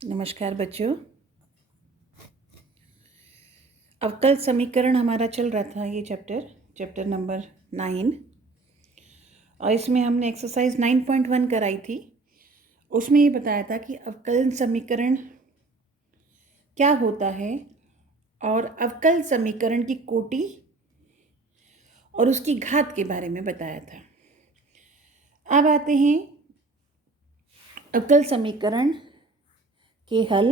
नमस्कार बच्चों। अवकल समीकरण हमारा चल रहा था, ये चैप्टर नंबर 9, और इसमें हमने एक्सरसाइज 9.1 कराई थी। उसमें ये बताया था कि अवकल समीकरण क्या होता है और अवकल समीकरण की कोटि और उसकी घात के बारे में बताया था। अब आते हैं अवकल समीकरण के हल,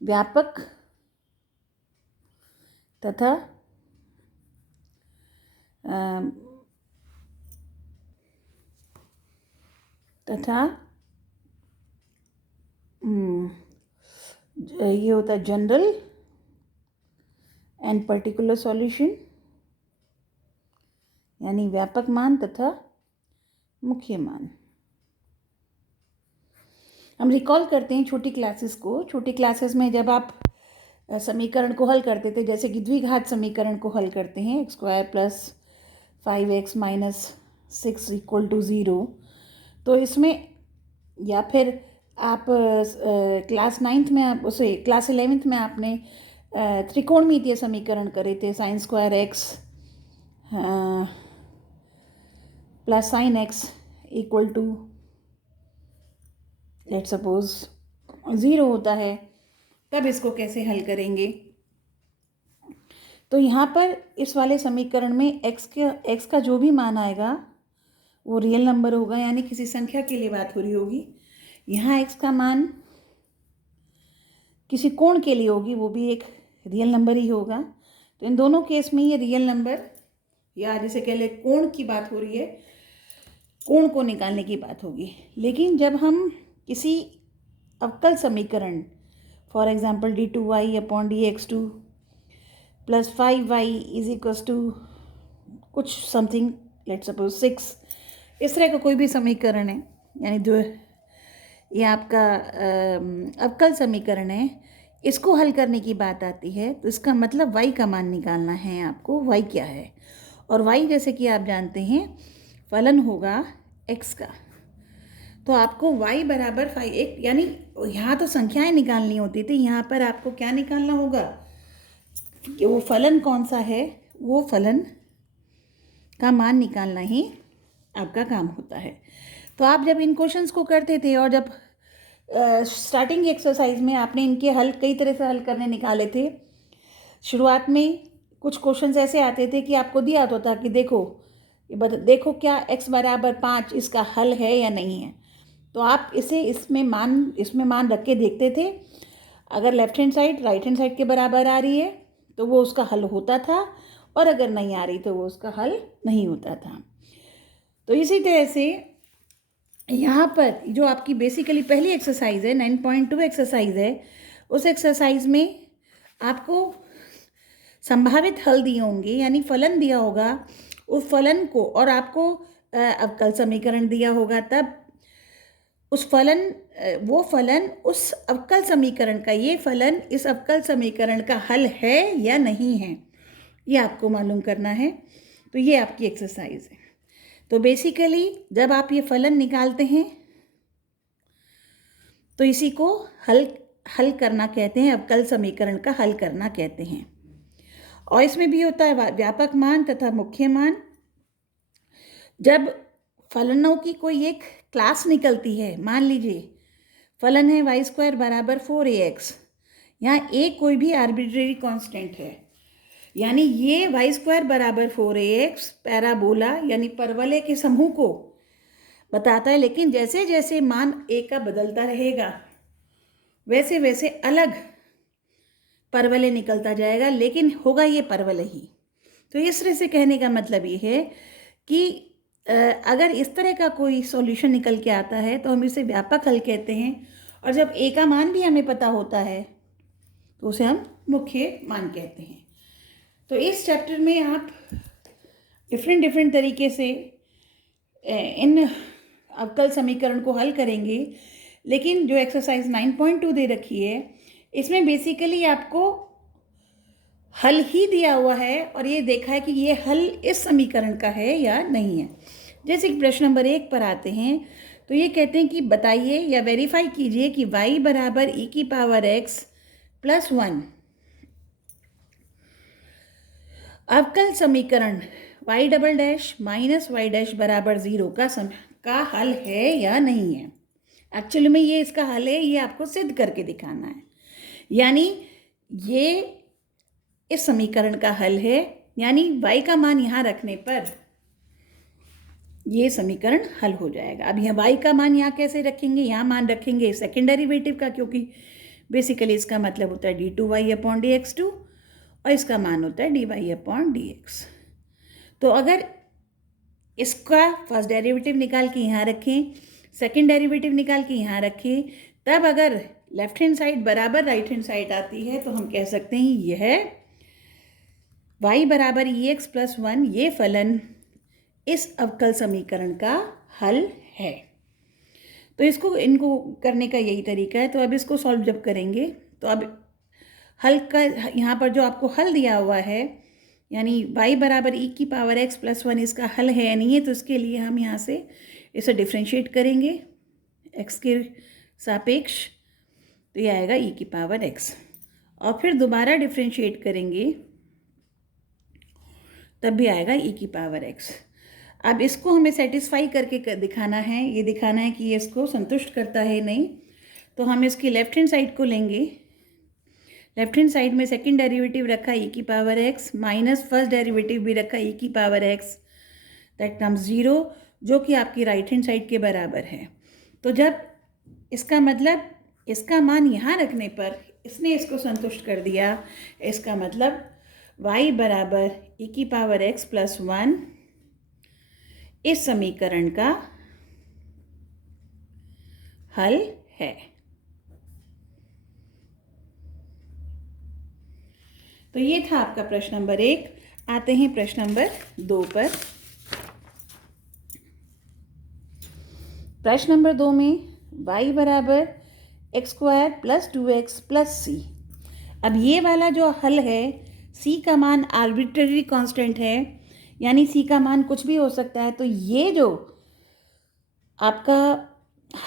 व्यापक तथा ये होता है जनरल एंड पर्टिकुलर सॉल्यूशन, यानी व्यापक मान तथा मुख्य मान। हम रिकॉल करते हैं छोटी क्लासेस को। छोटी क्लासेस में जब आप समीकरण को हल करते थे, जैसे कि द्विघात समीकरण को हल करते हैं, x² + 5x - 6 = 0, तो इसमें, या फिर आप क्लास 9th में, आप उसे क्लास 11th में आपने त्रिकोणमितीय समीकरण करे थे, sin² x + sin x = let's suppose 0 होता है, तब इसको कैसे हल करेंगे। तो यहाँ पर इस वाले समीकरण में x का जो भी मान आएगा वो रियल नंबर होगा, यानी किसी संख्या के लिए बात हो रही होगी। यहाँ x का मान किसी कोण के लिए होगी, वो भी एक रियल नंबर ही होगा। तो इन दोनों केस में ये रियल नंबर, या जिसे कह ले कोण की बात हो रही है, कोण को निकालने की बात होगी। लेकिन जब हम किसी अवकल समीकरण, फॉर एग्जाम्पल d2y/dx2 + 5y = कुछ समथिंग, लेट्स सपोज 6, इस तरह का कोई भी समीकरण है, यानी जो ये आपका अवकल समीकरण है, इसको हल करने की बात आती है, तो इसका मतलब y का मान निकालना है आपको। y क्या है, और y जैसे कि आप जानते हैं फलन होगा x का। तो आपको y = 5, यानी यहाँ तो संख्याएं निकालनी होती थी, यहाँ पर आपको क्या निकालना होगा कि वो फलन कौन सा है, वो फलन का मान निकालना ही आपका काम होता है। तो आप जब इन क्वेश्चंस को करते थे, और जब स्टार्टिंग एक्सरसाइज में आपने इनके हल कई तरह से हल करने निकाले थे। शुरुआत में कुछ क्वेश्चंस ऐसे आते थे कि आपको दिया होता था कि देखो क्या x = 5 इसका हल है या नहीं है। तो आप इसमें मान रख के देखते थे। अगर left hand side right hand side के बराबर आ रही है तो वो उसका हल होता था, और अगर नहीं आ रही तो वो उसका हल नहीं होता था। तो इसी तरह से यहाँ पर जो आपकी बेसिकली पहली एक्सरसाइज है, 9.2 एक्सरसाइज है, उस एक्सरसाइज में आपको संभावित हल दिए होंगे, यानी फलन दिया होगा। उस फलन को, और आपको अवकल समीकरण दिया होगा, तब वो फलन उस अवकल समीकरण का, ये फलन इस अवकल समीकरण का हल है या नहीं है, ये आपको मालूम करना है। तो ये आपकी एक्सरसाइज है। तो बेसिकली जब आप ये फलन निकालते हैं तो इसी को हल करना कहते हैं, अवकल समीकरण का हल करना कहते हैं। और इसमें भी होता है व्यापक मान तथा मुख्य मान। जब फलनों की कोई एक क्लास निकलती है, मान लीजिए फलन है y² = 4ax, यहाँ a कोई भी आर्बिट्रेरी कांस्टेंट है, यानी ये y² = 4ax पैराबोला यानी परवलय के समूह को बताता है। लेकिन जैसे जैसे मान a का बदलता रहेगा, वैसे वैसे अलग परवलय निकलता जाएगा, लेकिन होगा ये परवलय ही। तो इस तरह से कहने का मतलब ये है कि अगर इस तरह का कोई सॉल्यूशन निकल के आता है तो हम इसे व्यापक हल कहते हैं, और जब a का मान भी हमें पता होता है तो उसे हम मुख्य मान कहते हैं। तो इस चैप्टर में आप डिफरेंट तरीके से इन अवकल समीकरण को हल करेंगे। लेकिन जो एक्सरसाइज 9.2 दे रखी है, इसमें बेसिकली आपको हल ही दिया हुआ है, और ये देखा है कि ये हल इस समीकरण का है या नहीं है। जैसे कि प्रश्न नंबर 1 पर आते हैं, तो ये कहते हैं कि बताइए या वेरीफाई कीजिए कि y बराबर e की पावर x प्लस 1 अवकल समीकरण y double dash minus Y dash बराबर 0 का हल है या नहीं है। एक्चुअली में ये इसका हल है, ये आपको सिद्ध करके दिखाना है। यानी ये इस समीकरण का हल है, यानी y का मान यहाँ रखने पर ये समीकरण हल हो जाएगा। अब यहाँ y का मान यहाँ कैसे रखेंगे, यहाँ मान रखेंगे सेकेंड डेरिवेटिव का, क्योंकि बेसिकली इसका मतलब होता है d2y अपॉन dx2 और इसका मान होता है dy अपॉन dx। तो अगर इसका फर्स्ट डेरिवेटिव निकाल के यहाँ रखें, सेकेंड डेरिवेटिव निकाल के यहाँ रखें, तब अगर लेफ्ट हैंड साइड बराबर राइट हैंड साइड आती है तो हम कह सकते हैं यह y बराबर ex प्लस 1 ये फलन इस अवकल समीकरण का हल है। तो इनको करने का यही तरीका है। तो अब इसको सॉल्व जब करेंगे तो अब हल का यहाँ पर जो आपको हल दिया हुआ है, यानी y बराबर e की पावर x प्लस 1 इसका हल है या नहीं है, तो इसके लिए हम यहाँ से इसे डिफ्रेंशिएट करेंगे x के सापेक्ष, तो ये आएगा e की पावर x, और फिर दोबारा डिफ्रेंशिएट करेंगे तब भी आएगा e की पावर x। अब इसको हमें सेटिस्फाई करके दिखाना है, ये दिखाना है कि ये इसको संतुष्ट करता है नहीं, तो हम इसकी लेफ्ट हैंड साइड को लेंगे। लेफ्ट हैंड साइड में सेकंड डेरिवेटिव रखा e की power x minus first derivative भी रखा e की पावर x, दैट कम्स 0, जो कि आपकी राइट हैंड साइड के बराबर है। तो जब इसका मतलब इसका मान यहाँ रखने पर इसने इसको संतुष्ट कर दिया, इसका मतलब y बराबर e की पावर x प्लस 1 इस समीकरण का हल है। तो ये था आपका प्रश्न नंबर 1। आते हैं प्रश्न नंबर 2 पर। प्रश्न नंबर 2 में y बराबर x square plus 2x plus c। अब ये वाला जो हल है, c का मान आर्बिट्रेरी कांस्टेंट है, यानी c का मान कुछ भी हो सकता है। तो ये जो आपका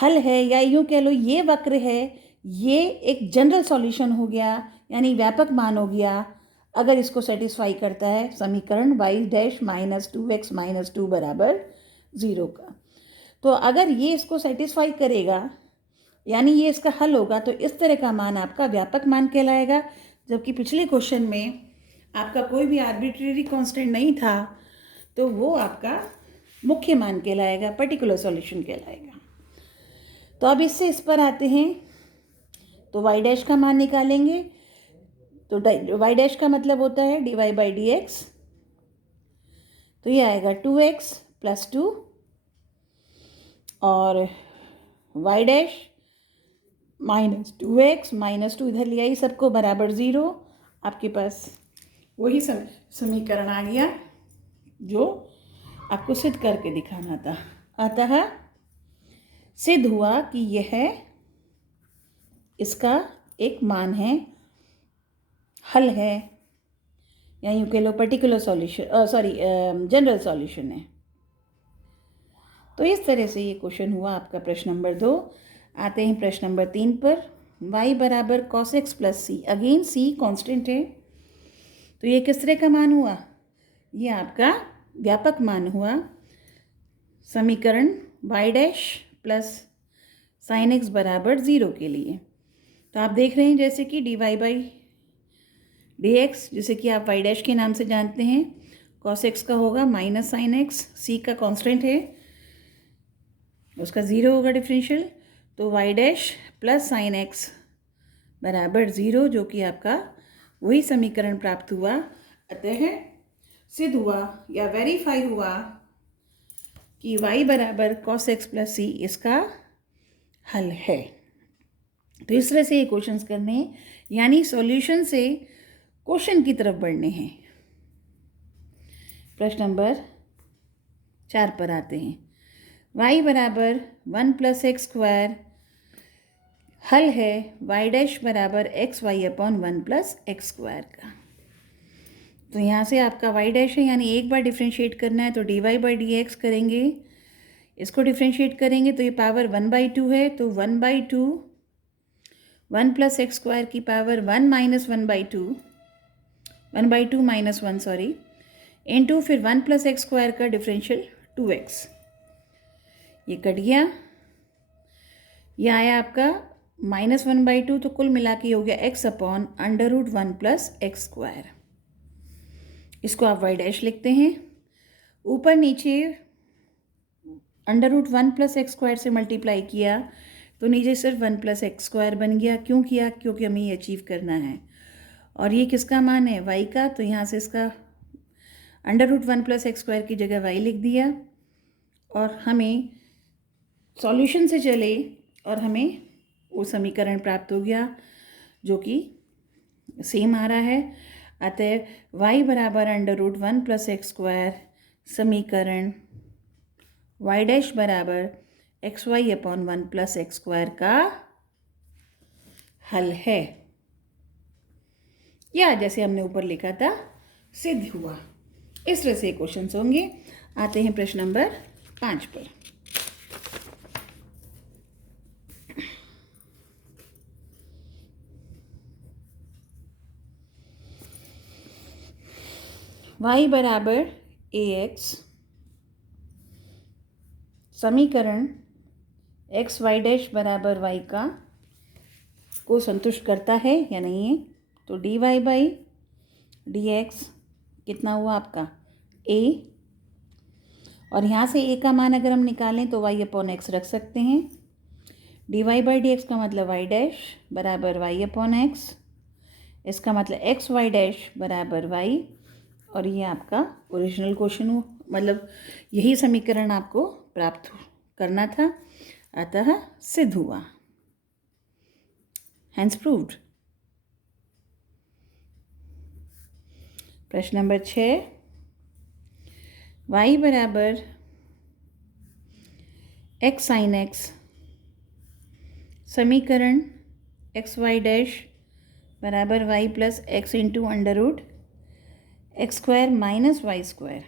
हल है, या यूँ कह लो ये वक्र है, ये एक जनरल सॉल्यूशन हो गया, यानी व्यापक मान हो गया अगर इसको सेटिस्फाई करता है समीकरण y dash minus 2x minus 2 बराबर 0 का। तो अगर ये इसको सेटिस्फाई करेगा, यानी ये इसका हल होगा, तो इस तरह का मान आपका व्यापक मान कहलाएगा। जबकि पिछले क्वेश्चन में आपका कोई भी आर्बिट्रेरी कांस्टेंट नहीं था, तो वो आपका मुख्य मान कहलाएगा, पर्टिकुलर सॉल्यूशन कहलाएगा। तो अब इससे इस पर आते हैं, तो y डैश का मान निकालेंगे। तो y डैश का मतलब होता है dy बाई dx, तो ये आएगा 2x प्लस 2, और y dash minus 2x minus 2 इधर लिया, ही सबको बराबर 0। आपके पास वही समीकरण आ गया जो आपको सिद्ध करके दिखाना था। अतः सिद्ध हुआ कि यह इसका एक मान है, हल है, या यूँ कह लो पर्टिकुलर सॉल्यूशन, जनरल सॉल्यूशन है। तो इस तरह से ये क्वेश्चन हुआ आपका प्रश्न नंबर 2। आते हैं प्रश्न नंबर 3 पर। y बराबर cos x प्लस सी। अगेन c कांस्टेंट है, तो ये किस तरह का मान हुआ, ये आपका व्यापक मान हुआ समीकरण y dash plus sign x बराबर 0 के लिए। तो आप देख रहे हैं जैसे कि dy बाई dx, जिसे कि आप y डैश के नाम से जानते हैं, cos x का होगा माइनस साइन x, c का कांस्टेंट है, उसका 0 होगा डिफरेंशियल, तो y dash plus sign x बराबर 0, जो कि आपका वही समीकरण प्राप्त हुआ। अतः सिद्ध हुआ या वेरीफाई हुआ कि y बराबर cos x प्लस सी इसका हल है। तो इस तरह से ये क्वेश्चंस करने हैं, यानी सॉल्यूशन से क्वेश्चन की तरफ बढ़ने हैं। प्रश्न नंबर 4 पर आते हैं। y बराबर 1 प्लस एक्स स्क्वायर हल है y डैश बराबर X Y upon 1 plus X square का। तो यहाँ से आपका y डैश है, यानी एक बार डिफ्रेंशिएट करना है, तो dy बाई डी एक्स करेंगे, इसको डिफ्रेंशिएट करेंगे तो ये पावर 1/2 है, तो 1/2 1 प्लस एक्स स्क्वायर की power 1 minus 1/2 1/2 minus 1 sorry into फिर 1 प्लस एक्स स्क्वायर का डिफरेंशियल 2x। ये कट गया, ये आया आपका -1/2, तो कुल मिला के हो गया x upon √1 plus X square. इसको आप y डैश लिखते हैं। ऊपर नीचे √1 प्लस एक्स स्क्वायर से मल्टीप्लाई किया तो नीचे सिर्फ 1 प्लस एक्स स्क्वायर बन गया। क्यों किया? क्योंकि हमें ये अचीव करना है। और ये किसका मान है? y का। तो यहाँ से इसका √1 प्लस एक्स स्क्वायर की जगह y लिख दिया और हमें सॉल्यूशन से चले और हमें वो समीकरण प्राप्त हो गया जो कि सेम आ रहा है। अतः y बराबर √1 प्लस एक्स स्क्वायर समीकरण y डैश बराबर xy upon 1 plus X square का हल है, या जैसे हमने ऊपर लिखा था सिद्ध हुआ। इस तरह से क्वेश्चन होंगे। आते हैं प्रश्न नंबर 5 पर। y बराबर ax समीकरण एक्स वाई डैश बराबर y का को संतुष्ट करता है या नहीं है। तो dy बाई डी एक्स कितना हुआ आपका a, और यहाँ से a का मान अगर हम निकालें तो y अपॉन एक्स रख सकते हैं। dy बाई डी एक्स का मतलब y डैश बराबर y अपॉन एक्स, इसका मतलब एक्स वाई डैश बराबर y, और ये आपका ओरिजिनल क्वेश्चन हो, मतलब यही समीकरण आपको प्राप्त करना था, अतः सिद्ध हुआ। Hence proved. प्रश्न नंबर 6, y बराबर x साइन x समीकरण एक्स वाई डैश बराबर y plus X into √ X square minus Y square.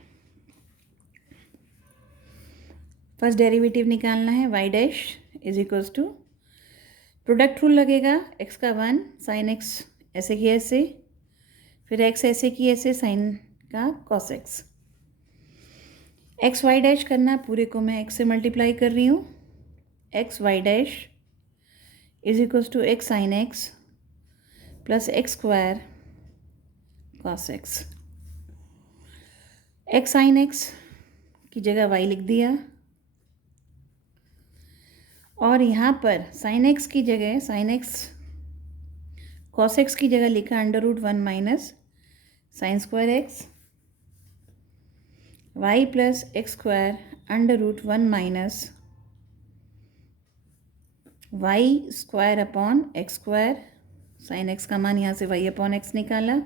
First derivative निकालना है। y डैश is equals to product rule लगेगा, x का 1 साइन x ऐसे की ऐसे, फिर x ऐसे की ऐसे साइन का cos x। X Y dash करना, पूरे को मैं x से मल्टीप्लाई कर रही हूँ। X Y dash is equals to x sine x plus X square cos x। x sine x की जगह y लिख दिया, और यहाँ पर साइन x की जगह साइन x कॉस x की जगह लिखा √1 minus sine square x, y plus X square √1 minus Y square upon X square. Sine x का मान यहाँ से y अपॉन x निकाला,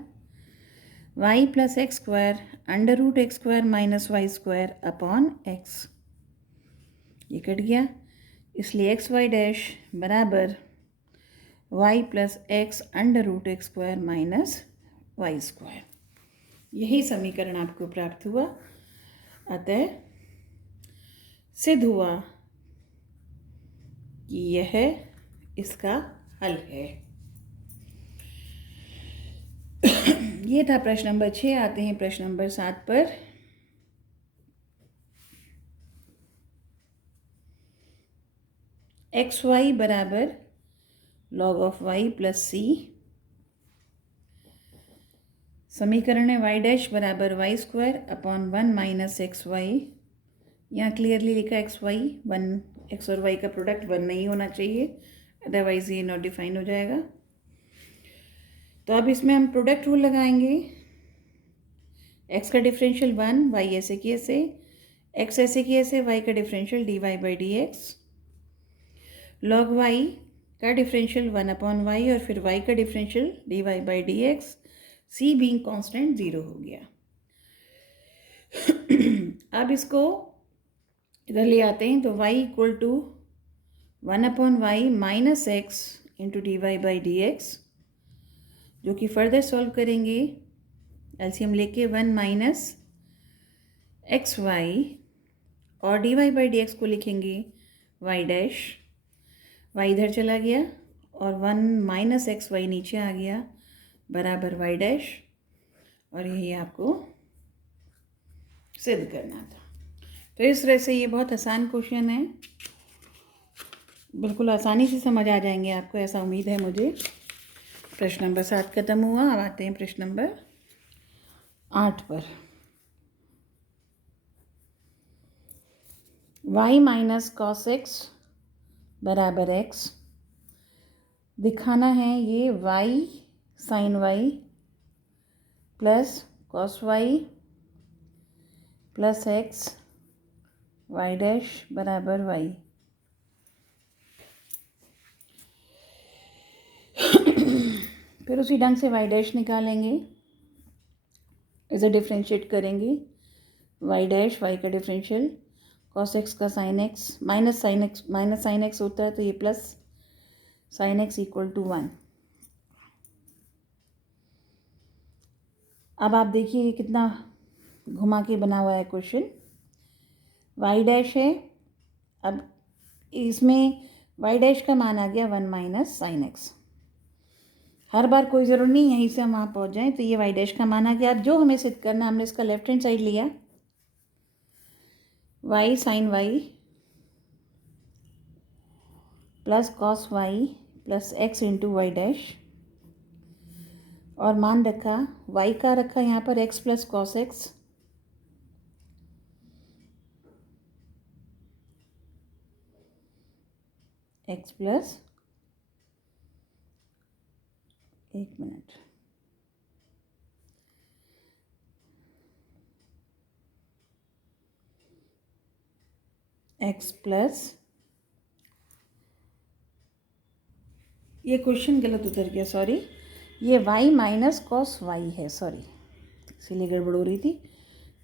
y plus X square √x square minus Y square upon x। ये cut गया, इसलिए X Y dash बराबर y plus X √x square minus Y square. यही समीकरण आपको प्राप्त हुआ, अतः सिद्ध हुआ कि यह इसका हल है। ये था प्रश्न नंबर 6। आते हैं प्रश्न नंबर 7 पर। एक्स वाई बराबर log of Y plus C समीकरण है y डैश बराबर Y square upon 1 minus X Y. यहाँ क्लियरली लिखा एक्स वाई 1, एक्स और वाई का प्रोडक्ट 1 नहीं होना चाहिए, अदरवाइज ये नॉट डिफाइन हो जाएगा। तो अब इसमें हम प्रोडक्ट रूल लगाएंगे। x का डिफरेंशियल 1, y ऐसे की ऐसे, x ऐसे की ऐसे, y का differential dy by D x, log y का डिफरेंशियल 1 अपॉन वाई, और फिर y का differential dy by D x, c being constant 0 हो गया। अब इसको इधर ले आते हैं, तो y equal to 1 upon Y minus X into D Y by D X, जो कि फर्दर सॉल्व करेंगे एलसीएम लेके 1 माइनस एक्स वाई और dy बाई डी एक्स को लिखेंगे y डैश, y इधर चला गया और 1 माइनस एक्स वाई नीचे आ गया बराबर y डैश, और यही आपको सिद्ध करना था। तो इस तरह से ये बहुत आसान क्वेश्चन है, बिल्कुल आसानी से समझ आ जाएंगे आपको, ऐसा उम्मीद है मुझे। प्रश्न नंबर 7 खत्म हुआ। अब आते हैं प्रश्न नंबर 8 पर। y माइनस कॉस एक्स बराबर x, दिखाना है ये y sine y plus cos y plus x y dash बराबर y। फिर उसी ढंग से y डैश निकालेंगे, इसे डिफ्रेंशिएट करेंगे। y डैश y का डिफरेंशियल cos x का sin x minus sine X होता है, तो ये plus sin x equal to 1। अब आप देखिए ये कितना घुमा के बना हुआ है क्वेश्चन। y डैश है, अब इसमें y डैश का मान आ गया 1 माइनस साइन एक्स। हर बार कोई ज़रूर नहीं यहीं से हम वहाँ पहुँच जाएं, तो ये y डैश का मान आ गया। अब जो हमें सिद्ध करना, हमने इसका लेफ्ट हैंड साइड लिया, y sine y plus cos y plus x into Y dash, और मान रखा y का रखा यहाँ पर x plus cos X, x plus, एक मिनट, x प्लस, ये क्वेश्चन गलत उतर गया, सॉरी, ये y माइनस कॉस वाई है, सॉरी, इसीलिए गड़बड़ हो रही थी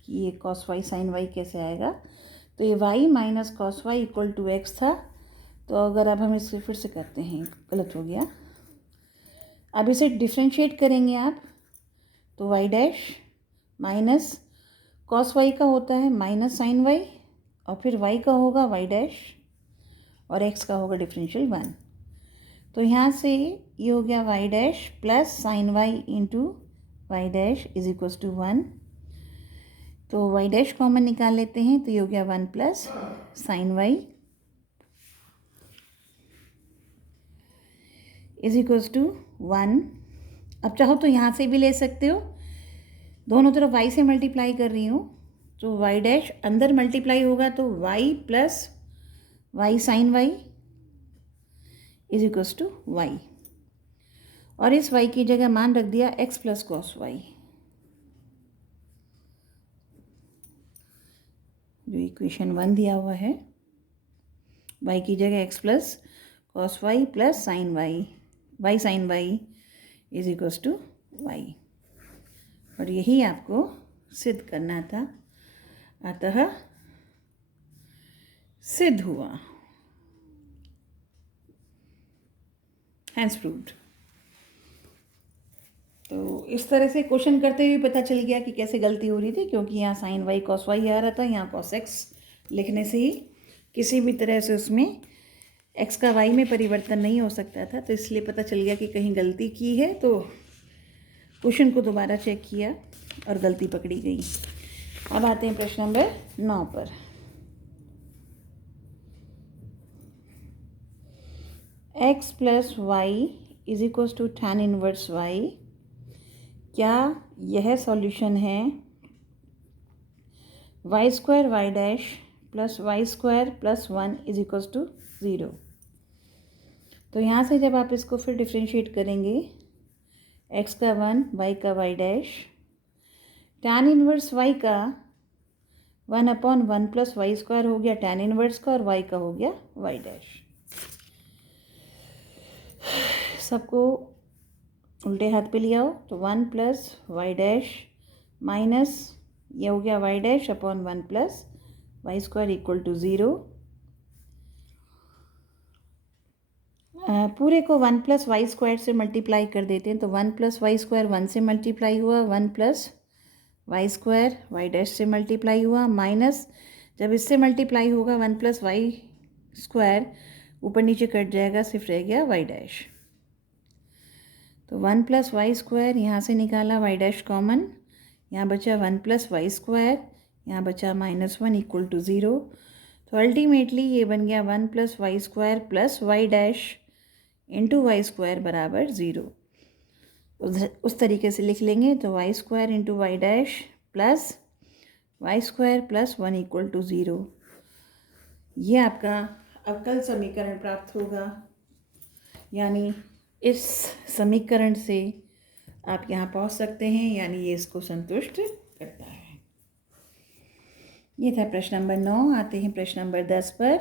कि ये कॉस वाई साइन वाई कैसे आएगा। तो ये y minus cos Y equal to X था। तो अगर अब हम इसे फिर से करते हैं, गलत हो गया। अब इसे डिफ्रेंशिएट करेंगे आप, तो y dash minus cos Y का होता है माइनस साइन वाई, और फिर y का होगा y डैश, और x का होगा डिफरेंशियल 1। तो यहाँ से ये हो गया y dash plus sine Y into Y dash is equals to 1। तो y डैश कॉमन निकाल लेते हैं, तो ये हो गया 1 plus sine Y is equals to 1। अब चाहो तो यहाँ से भी ले सकते हो, दोनों तरफ y से मल्टीप्लाई कर रही हूँ, तो y डैश अंदर मल्टीप्लाई होगा तो y plus Y sine Y is equals to Y, और इस y की जगह मान रख दिया x प्लस कॉस वाई, जो इक्वेशन 1 दिया हुआ है, y की जगह x plus cos Y plus sine Y, Y sine Y is equals to Y, और यही आपको सिद्ध करना था, अतः सिद्ध हुआ, हैंस प्रूव्ड। तो इस तरह से क्वेश्चन करते हुए पता चल गया कि कैसे गलती हो रही थी, क्योंकि यहाँ साइन वाई कॉस वाई आ रहा था, यहाँ कॉस एक्स लिखने से ही किसी भी तरह से उसमें एक्स का वाई में परिवर्तन नहीं हो सकता था, तो इसलिए पता चल गया कि कहीं गलती की है। तो क्वेश्चन को दोबारा चेक किया और गलती पकड़ी गई। अब आते हैं प्रश्न नंबर 9 पर। x plus Y is equals to tan inverse Y, क्या यह सॉल्यूशन है Y square Y dash plus Y square plus 1 is equals to 0। तो यहाँ से जब आप इसको फिर डिफ्रेंशिएट करेंगे, x का 1 y का y dash, tan inverse y का 1/1 प्लस वाई स्क्वायर हो गया tan इनवर्स का, और y का हो गया y डैश। सबको उल्टे हाथ पे लिया हो, तो 1 प्लस वाई डैश माइनस ये हो गया y dash upon 1 plus Y square equal to 0। पूरे को 1 प्लस वाई स्क्वायर से मल्टीप्लाई कर देते हैं, तो 1 प्लस वाई स्क्वायर 1 से मल्टीप्लाई हुआ, 1 plus Y square Y dash से मल्टीप्लाई हुआ, माइनस जब इससे मल्टीप्लाई होगा 1 + y² ऊपर नीचे कट जाएगा, सिर्फ रह गया y'। तो 1 + y² यहाँ से निकाला, y' कॉमन, यहाँ बचा 1 + y², यहाँ बचा -1 = 0। तो अल्टीमेटली ये बन गया 1 + y² + y' × y² बराबर 0। उस तरीके से लिख लेंगे तो y² × y' + y² + 1 = 0। ये आपका अवकल समीकरण प्राप्त होगा। यानी इस समीकरण से आप यहाँ पहुँच सकते हैं, यानी ये इसको संतुष्ट करता है। ये था प्रश्न नंबर 9। आते हैं प्रश्न नंबर 10 पर।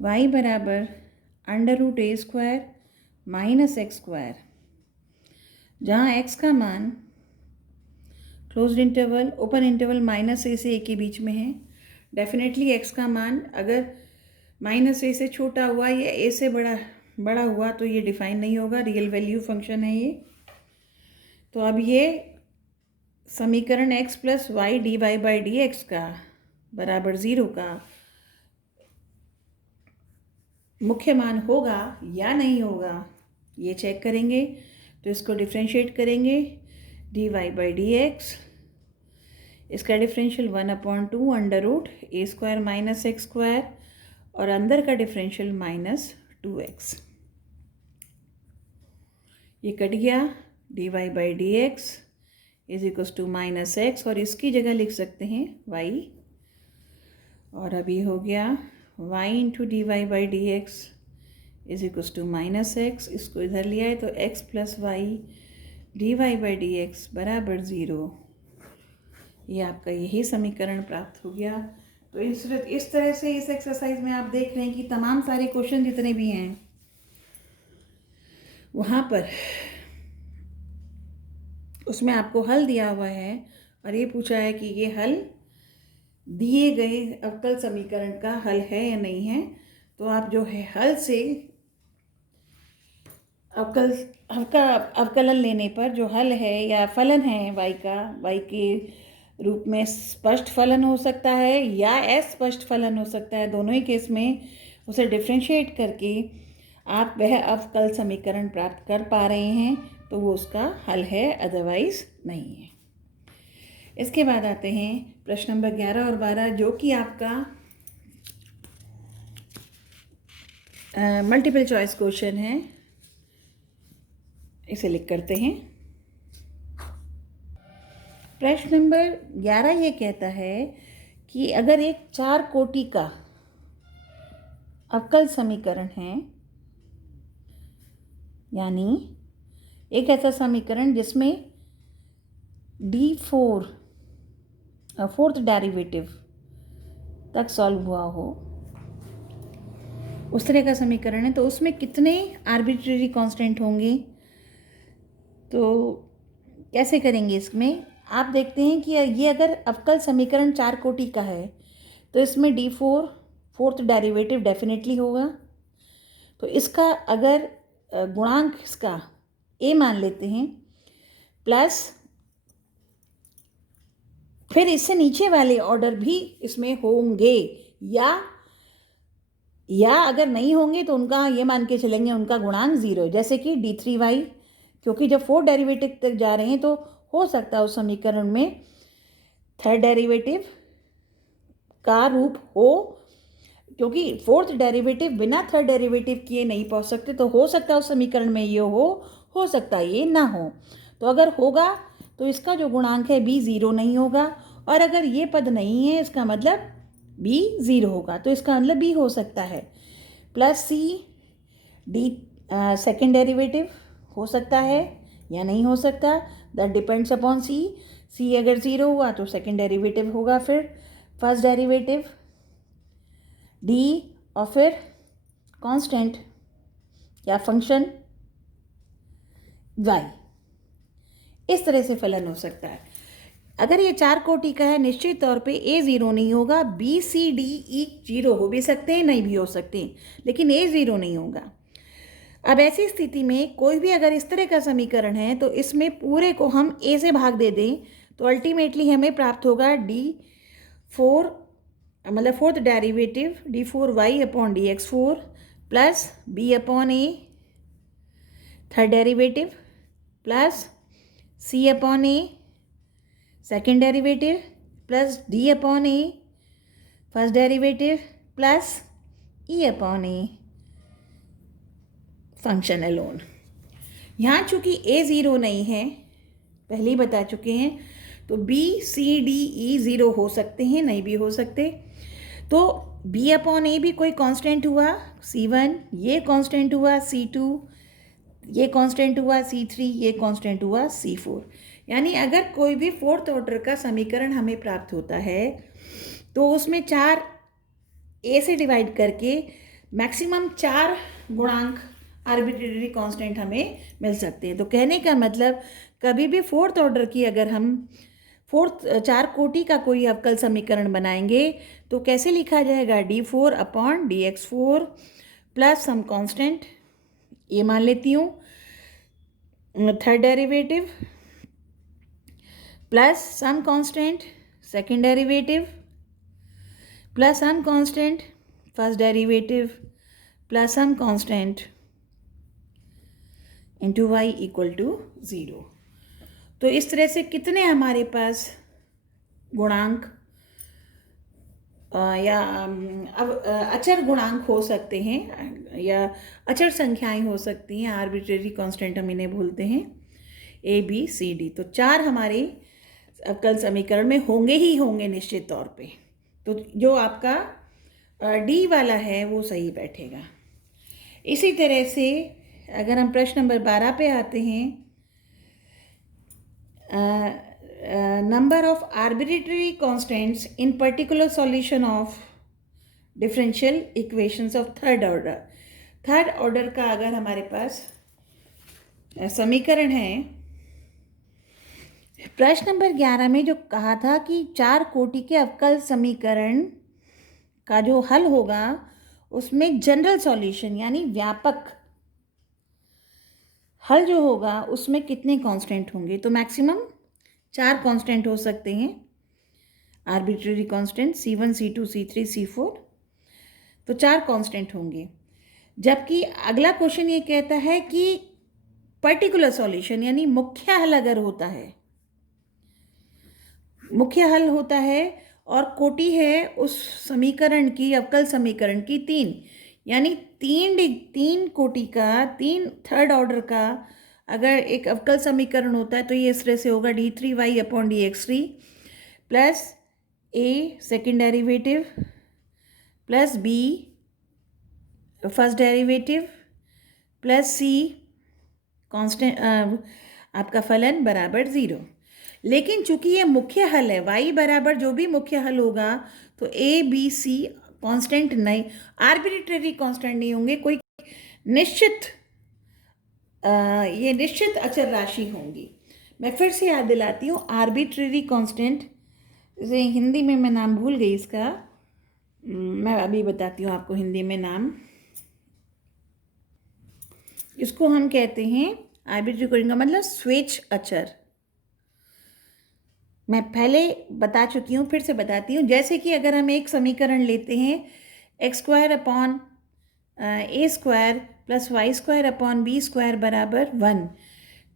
y बराबर √a² - x², जहाँ x का मान closed interval, open interval -a से a के बीच में है। डेफिनेटली x का मान अगर -a से छोटा हुआ या a से बड़ा हुआ तो ये डिफाइन नहीं होगा, रियल वैल्यू फंक्शन है ये। तो अब ये समीकरण x + y dy/dx का बराबर 0 का मुख्य मान होगा या नहीं होगा, ये चेक करेंगे। तो इसको डिफ्रेंशिएट करेंगे, dy/dx, इसका डिफरेंशियल 1/2 √a² - x² और अंदर का डिफरेंशियल -2x। ये कट गया, dy/dx = -x, और इसकी जगह लिख सकते हैं y। और अभी हो गया y × dy/dx = -x, इसको इधर लिया है तो x + y dy/dx बराबर 0। ये आपका यही समीकरण प्राप्त हो गया। तो इस तरह से इस एक्सरसाइज में आप देख रहे हैं कि तमाम सारे क्वेश्चन जितने भी हैं वहाँ पर उसमें आपको हल दिया हुआ है और ये पूछा है कि ये हल दिए गए अवकल समीकरण का हल है या नहीं है। तो आप जो है हल से अवकलन लेने पर जो हल है या फलन है y का, y के रूप में स्पष्ट फलन हो सकता है या अस्पष्ट फलन हो सकता है। दोनों ही केस में उसे डिफ्रेंशिएट करके आप वह अवकल समीकरण प्राप्त कर पा रहे हैं तो वो उसका हल है, अदरवाइज नहीं है। इसके बाद आते हैं प्रश्न नंबर 11 और 12, जो कि आपका मल्टीपल चॉइस क्वेश्चन है। इसे लिख करते हैं। प्रश्न नंबर 11 ये कहता है कि अगर एक 4 कोटि का अवकल समीकरण है, यानी एक ऐसा समीकरण जिसमें D4 फोर्थ डेरिवेटिव तक सॉल्व हुआ हो, उस तरह का समीकरण है, तो उसमें कितने आर्बिट्रेरी कांस्टेंट होंगे। तो कैसे करेंगे इसमें, आप देखते हैं कि ये अगर अवकल समीकरण 4 कोटि का है तो इसमें D4 फोर्थ डेरिवेटिव डेफिनेटली होगा। तो इसका अगर गुणांक इसका a मान लेते हैं, प्लस फिर इससे नीचे वाले ऑर्डर भी इसमें होंगे, या अगर नहीं होंगे तो उनका ये मान के चलेंगे उनका गुणांक 0, जैसे कि D3y, क्योंकि जब फोर्थ डेरिवेटिव तक जा रहे हैं तो हो सकता है उस समीकरण में थर्ड डेरिवेटिव का रूप हो, क्योंकि फोर्थ डेरिवेटिव बिना थर्ड डेरिवेटिव किए नहीं पहुंच सकते। तो हो सकता है उस समीकरण में ये हो सकता है ये ना हो। तो अगर होगा तो इसका जो गुणांक है b 0 नहीं होगा, और अगर ये पद नहीं है इसका मतलब b 0 होगा। तो इसका मतलब b हो सकता है, plus c d second derivative हो सकता है या नहीं हो सकता, that depends upon c। c अगर 0 हुआ तो सेकेंड डेरिवेटिव होगा, फिर फर्स्ट डेरिवेटिव d और फिर कांस्टेंट या फंक्शन y। इस तरह से फलन हो सकता है। अगर ये 4 कोटि का है, निश्चित तौर पे a 0 नहीं होगा, b c d e 0 हो भी सकते हैं, नहीं भी हो सकते हैं, लेकिन a 0 नहीं होगा। अब ऐसी स्थिति में कोई भी अगर इस तरह का समीकरण है तो इसमें पूरे को हम a से भाग दे दें तो अल्टीमेटली हमें प्राप्त होगा d 4 मतलब fourth derivative d4y upon dx4 plus b upon A third derivative plus c upon A second derivative plus d upon A first derivative plus e upon a function alone. यहाँ चूँकि a zero नहीं है, पहले ही बता चुके हैं, तो b c d e zero हो सकते हैं, नहीं भी हो सकते। तो b अपॉन ए भी कोई कांस्टेंट हुआ c1, ये कांस्टेंट हुआ c2, ये कांस्टेंट हुआ c3, ये कांस्टेंट हुआ c4। यानी अगर कोई भी फोर्थ ऑर्डर का समीकरण हमें प्राप्त होता है तो उसमें 4 a से डिवाइड करके मैक्सिमम 4 गुणांक आर्बिट्रेरी कांस्टेंट हमें मिल सकते हैं। तो कहने का मतलब कभी भी फोर्थ ऑर्डर की अगर हम 4 कोटि का कोई अवकल समीकरण बनाएंगे तो कैसे लिखा जाएगा, d4 upon dx4 plus some constant, ये मान लेती हूँ, third derivative plus some constant second derivative plus some constant first derivative plus some constant into y equal to 0। तो इस तरह से कितने हमारे पास गुणांक या अचर गुणांक हो सकते हैं या अचर संख्याएं हो सकती हैं, आर्बिट्रेरी कांस्टेंट हम इन्हें बोलते हैं, a b c d। तो 4 हमारे अवकल समीकरण में होंगे ही होंगे निश्चित तौर पे। तो जो आपका d वाला है वो सही बैठेगा। इसी तरह से अगर हम प्रश्न नंबर 12 पे आते हैं, number of arbitrary constants in particular solution of differential equations of third order. Third order का अगर हमारे पास समीकरण है, प्रश्न नंबर 11 में जो कहा था कि 4 कोटि के अवकल समीकरण का जो हल होगा उसमें जनरल सॉल्यूशन यानी व्यापक हल जो होगा उसमें कितने कांस्टेंट होंगे, तो मैक्सिमम 4 कांस्टेंट हो सकते हैं, arbitrary constant c1 c2 c3 c4। तो 4 कांस्टेंट होंगे। जबकि अगला क्वेश्चन ये कहता है कि पर्टिकुलर सॉल्यूशन यानी मुख्य हल अगर होता है, मुख्य हल होता है और कोटि है उस समीकरण की, अवकल समीकरण की 3, यानी 3 कोटि का, 3 थर्ड ऑर्डर का अगर एक अवकल समीकरण होता है तो ये इस तरह से होगा d3y upon dx3 plus a second derivative plus b first derivative plus c constant आपका फलन बराबर 0। लेकिन चूंकि ये मुख्य हल है, y बराबर जो भी मुख्य हल होगा तो a b c कांस्टेंट नहीं, आर्बिट्रेरी कांस्टेंट नहीं होंगे, कोई निश्चित ये निश्चित अचर राशि होंगी। मैं फिर से याद दिलाती हूँ, आर्बिट्रेरी कांस्टेंट, इसे हिंदी में मैं नाम भूल गई इसका, मैं अभी बताती हूँ आपको हिंदी में नाम। इसको हम कहते हैं आर्बिट्रेरी का मतलब स्वेच्छ अचर। मैं पहले बता चुकी हूँ, फिर से बताती हूँ। जैसे कि अगर हम एक समीकरण लेते हैं x² upon a² plus y² upon b² बराबर 1,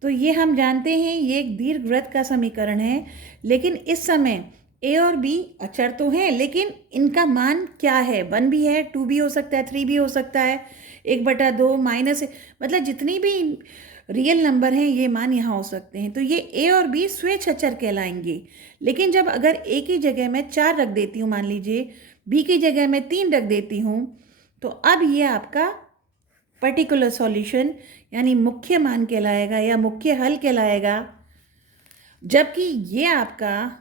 तो ये हम जानते हैं ये एक दीर्घवृत्त का समीकरण है। लेकिन इस समय a और b अचर तो हैं, लेकिन इनका मान क्या है, 1 भी है, 2 भी हो सकता है, 3 भी हो सकता है, 1/2 माइनस, मतलब जितनी भी रियल नंबर हैं ये मान यहाँ हो सकते हैं। तो ये a और b स्वेच्छ अचर कहलाएंगे। लेकिन जब अगर a की जगह मैं 4 रख देती हूँ, मान लीजिए b की जगह मैं 3 रख देती हूँ, तो अब ये आपका पर्टिकुलर सॉल्यूशन यानी मुख्य मान कहलाएगा या मुख्य हल कहलाएगा, जबकि ये आपका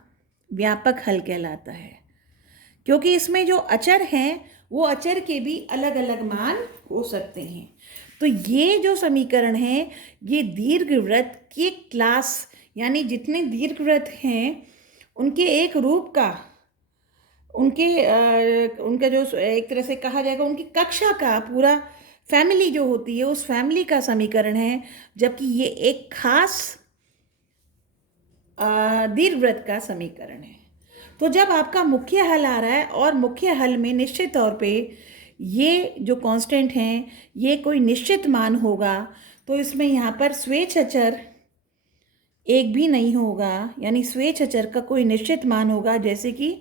व्यापक हल कहलाता है, क्योंकि इसमें जो अचर हैं वो अचर के भी अलग अलग मान हो सकते हैं। तो ये जो समीकरण है ये दीर्घवृत्त की क्लास, यानी जितने दीर्घवृत्त हैं उनके एक रूप का, उनका जो एक तरह से कहा जाएगा उनकी कक्षा का पूरा फैमिली जो होती है उस फैमिली का समीकरण है, जबकि ये एक खास दीर्घवृत्त का समीकरण है। तो जब आपका मुख्य हल आ रहा है और मुख्य हल में निश्चित तौर पे ये जो कांस्टेंट हैं ये कोई निश्चित मान होगा, तो इसमें यहाँ पर स्वेच्छ अचर एक भी नहीं होगा, यानी स्वेच्छ अचर का कोई निश्चित मान होगा। जैसे कि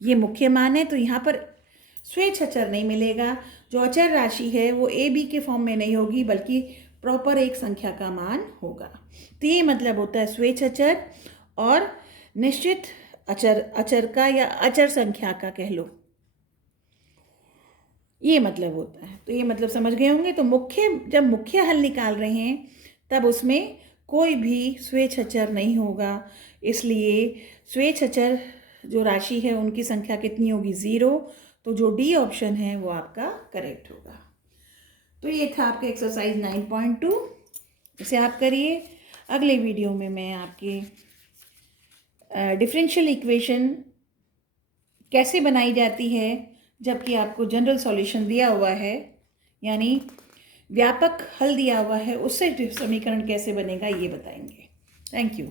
ये मुख्य मान है तो यहाँ पर स्वेच्छ अचर नहीं मिलेगा। जो अचर राशि है वो ए बी के फॉर्म में नहीं होगी बल्कि प्रॉपर एक संख्या का मान होगा। तो ये मतलब होता है स्वेच्छ अचर और निश्चित अचर का या अचर संख्या का कह लो, ये मतलब होता है। तो ये मतलब समझ गए होंगे। तो जब मुख्य हल निकाल रहे हैं तब उसमें कोई भी स्वेच्छ अचर नहीं होगा, इसलिए स्वेच्छ अचर जो राशि है उनकी संख्या कितनी होगी, 0। तो जो डी ऑप्शन है वो आपका करेक्ट होगा। तो ये था आपका एक्सरसाइज 9.2, इसे आप करिए। अगले वीडियो में मैं आपके डिफरेंशियल इक्वेशन कैसे बनाई जाती है जबकि आपको जनरल सॉल्यूशन दिया हुआ है, यानी व्यापक हल दिया हुआ है, उससे समीकरण कैसे बनेगा ये बताएंगे। Thank you.